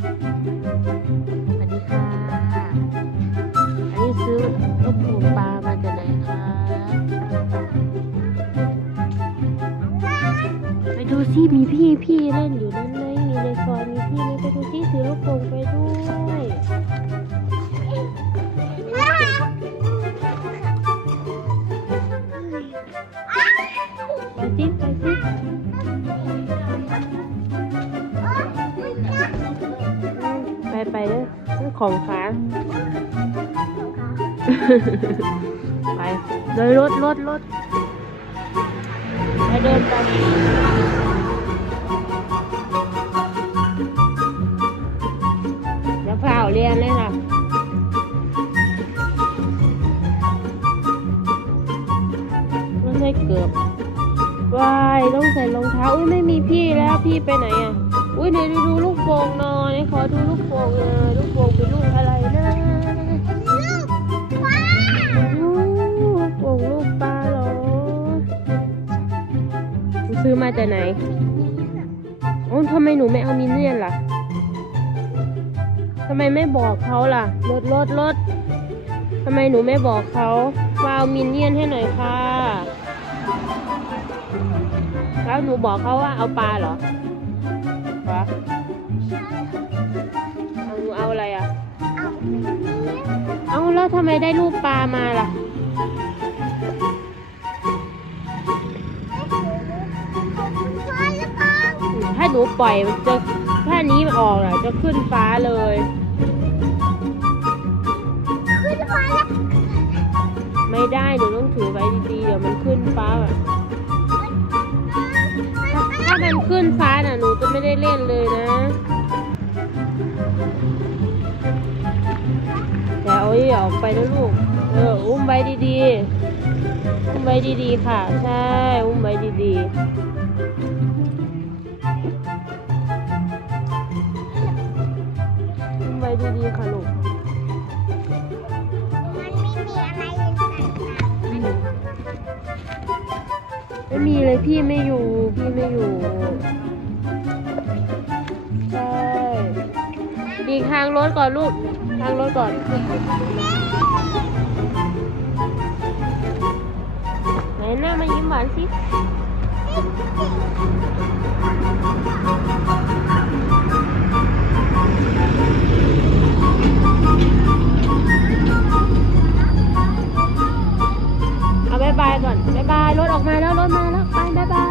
สวัสดีค่ะ อันนี้ซื้อลูกปูปลามาจากไหนคะไปดูซิมีพี่พี่เล่นอยู่นั่นไหมมีในซอยมีพี่ไหมไปดูซิซื้อลูกโป่งไปด้วยไปซิไปซิ ไปไปเด้อซื้อของค้างไปเลยรถรถรถไปเดินกันแล้วเปล่าเรียนเลยค่ะไม่ใช่เกือบวายต้องใส่รองเท้าอุ้ยไม่มีพี่แล้วพี่ไปไหนอะ อุ้ยเดี๋ยวดูลูกโป่งหน่อยขอดูลูกโป่งเลยลูกโป่งเป็นลูกอะไรนะลูกโป่งลูกปลาเหรอซื้อมาจากไหนโอ้ทำไมหนูไม่เอามินเนี่ยนล่ะทำไมไม่บอกเขาล่ะรถรถรถทำไมหนูไม่บอกเขาว่าเอามินเนี่ยนให้หน่อยค่ะ แล้วหนูบอกเขาว่าเอาปลาเหรอ เอาหนูเอาอะไรอะ เอาแล้วทำไมได้รูปปลามาล่ะ ถ้าหนูปล่อยมันจะถ้านี้ออกอะจะขึ้นฟ้าเลย ไม่ได้หนูต้องถือไว้ดีๆเดี๋ยวมันขึ้นฟ้าอะถ้าถ้ามันขึ้นฟ้าน่ะหนูจะไม่ได้เล่นเลยนะ อาอย่าออกไปนะลูก เออ อุ้มไว้ดีๆ อุ้มไว้ดีๆ ค่ะ ใช่ อุ้มไว้ดีๆ อุ้มไว้ดีๆ ค่ะลูก ไม่มีเลยพี่ไม่อยู่พี่ กทางรถก่อนลูก ทางรถก่อนไหนหน้ามายิ้มหวานสิเอาบายบายก่อนบายบายรถออกมาแล้วรถมาแล้วไปบายบาย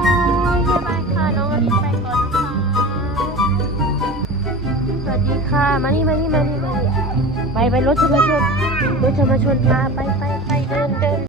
มานี่มานี่มานี่มานี่ไปไปรถชนมาชนรถชนมาชนมาไปไปไปเดินเดิน